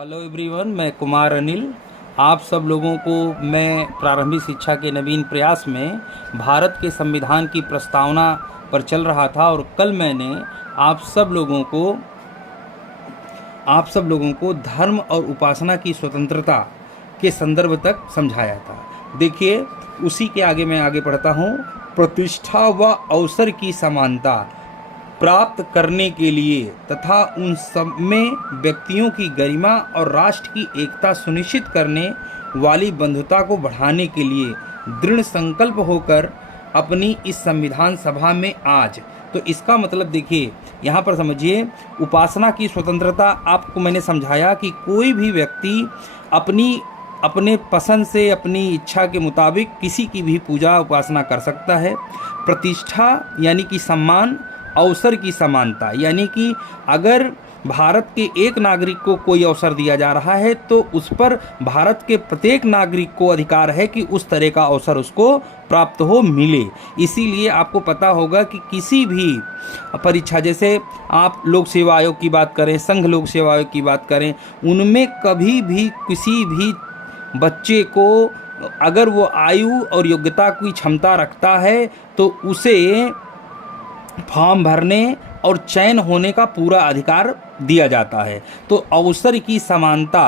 Hello everyone, मैं कुमार अनिल। आप सब लोगों को मैं प्रारंभिक शिक्षा के नवीन प्रयास में भारत के संविधान की प्रस्तावना पर चल रहा था और कल मैंने आप सब लोगों को धर्म और उपासना की स्वतंत्रता के संदर्भ तक समझाया था। देखिए, उसी के आगे मैं आगे पढ़ता हूँ। प्रतिष्ठा व अवसर की समानता प्राप्त करने के लिए तथा उन सब में व्यक्तियों की गरिमा और राष्ट्र की एकता सुनिश्चित करने वाली बंधुता को बढ़ाने के लिए दृढ़ संकल्प होकर अपनी इस संविधान सभा में आज, तो इसका मतलब देखिए, यहाँ पर समझिए, उपासना की स्वतंत्रता आपको मैंने समझाया कि कोई भी व्यक्ति अपने पसंद से, अपनी इच्छा के मुताबिक किसी की भी पूजा उपासना कर सकता है। प्रतिष्ठा यानी कि सम्मान, अवसर की समानता यानी कि अगर भारत के एक नागरिक को कोई अवसर दिया जा रहा है तो उस पर भारत के प्रत्येक नागरिक को अधिकार है कि उस तरह का अवसर उसको प्राप्त हो, मिले। इसीलिए आपको पता होगा कि किसी भी परीक्षा, जैसे आप लोक सेवा आयोग की बात करें, संघ लोक सेवा आयोग की बात करें, उनमें कभी भी किसी भी बच्चे को अगर वो आयु और योग्यता की क्षमता रखता है तो उसे फॉर्म भरने और चयन होने का पूरा अधिकार दिया जाता है। तो अवसर की समानता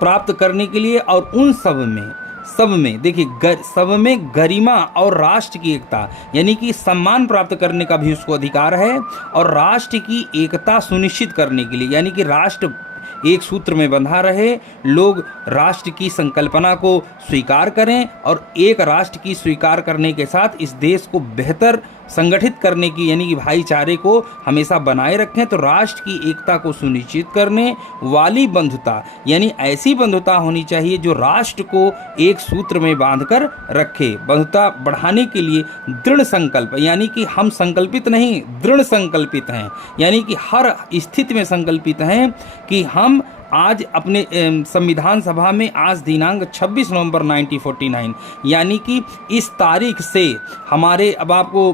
प्राप्त करने के लिए और उन सब में देखिए, सब में गरिमा और राष्ट्र की एकता यानी कि सम्मान प्राप्त करने का भी उसको अधिकार है, और राष्ट्र की एकता सुनिश्चित करने के लिए यानी कि राष्ट्र एक सूत्र में बंधा रहे, लोग राष्ट्र की संकल्पना को स्वीकार करें और एक राष्ट्र की स्वीकार करने के साथ इस देश को बेहतर संगठित करने की यानी कि भाईचारे को हमेशा बनाए रखें। तो राष्ट्र की एकता को सुनिश्चित करने वाली बंधुता यानी ऐसी बंधुता होनी चाहिए जो राष्ट्र को एक सूत्र में बांधकर रखे। बंधुता बढ़ाने के लिए दृढ़ संकल्प यानी कि हम संकल्पित नहीं, दृढ़ संकल्पित हैं, यानी कि हर स्थिति में संकल्पित हैं कि हम आज अपने संविधान सभा में आज दिनांक 26 नवंबर 1949 यानी कि इस तारीख से हमारे, अब आपको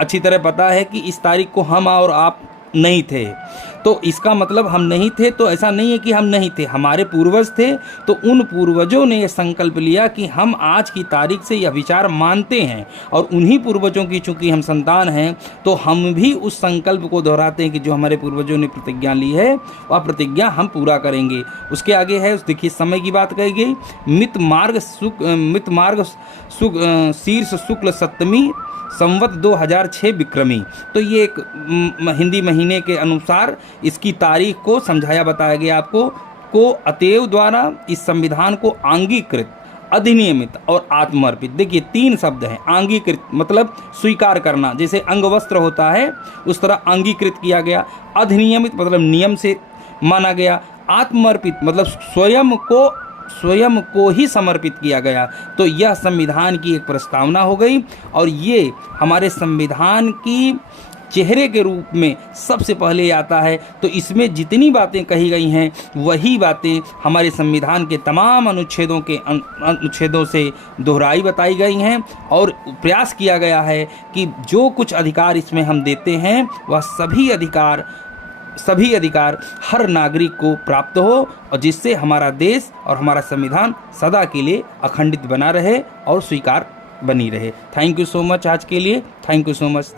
अच्छी तरह पता है कि इस तारीख को हम और आप नहीं थे, तो इसका मतलब हम नहीं थे तो ऐसा नहीं है कि हम नहीं थे, हमारे पूर्वज थे। तो उन पूर्वजों ने यह संकल्प लिया कि हम आज की तारीख से यह विचार मानते हैं, और उन्हीं पूर्वजों की चूंकि हम संतान हैं तो हम भी उस संकल्प को दोहराते हैं कि जो हमारे पूर्वजों ने प्रतिज्ञा ली है वह प्रतिज्ञा हम पूरा करेंगे। उसके आगे है, देखिए, समय की बात कही गई। मित मार्ग शीर्ष शुक्ल सप्तमी संवत 2006 विक्रमी। तो ये एक हिंदी महीने के अनुसार इसकी तारीख को समझाया बताया गया आपको को अतएव द्वारा इस संविधान को अंगीकृत, अधिनियमित और आत्मर्पित। देखिए, तीन शब्द हैं। अंगीकृत मतलब स्वीकार करना, जैसे अंगवस्त्र होता है उस तरह अंगीकृत किया गया। अधिनियमित मतलब नियम से माना गया। आत्मर्पित मतलब स्वयं को ही समर्पित किया गया। तो यह संविधान की एक प्रस्तावना हो गई, और ये हमारे संविधान की चेहरे के रूप में सबसे पहले आता है। तो इसमें जितनी बातें कही गई हैं वही बातें हमारे संविधान के तमाम अनुच्छेदों से दोहराई बताई गई हैं, और प्रयास किया गया है कि जो कुछ अधिकार इसमें हम देते हैं वह सभी अधिकार हर नागरिक को प्राप्त हो, और जिससे हमारा देश और हमारा संविधान सदा के लिए अखंडित बना रहे और स्वीकार बनी रहे। थैंक यू सो मच आज के लिए। Thank you so much.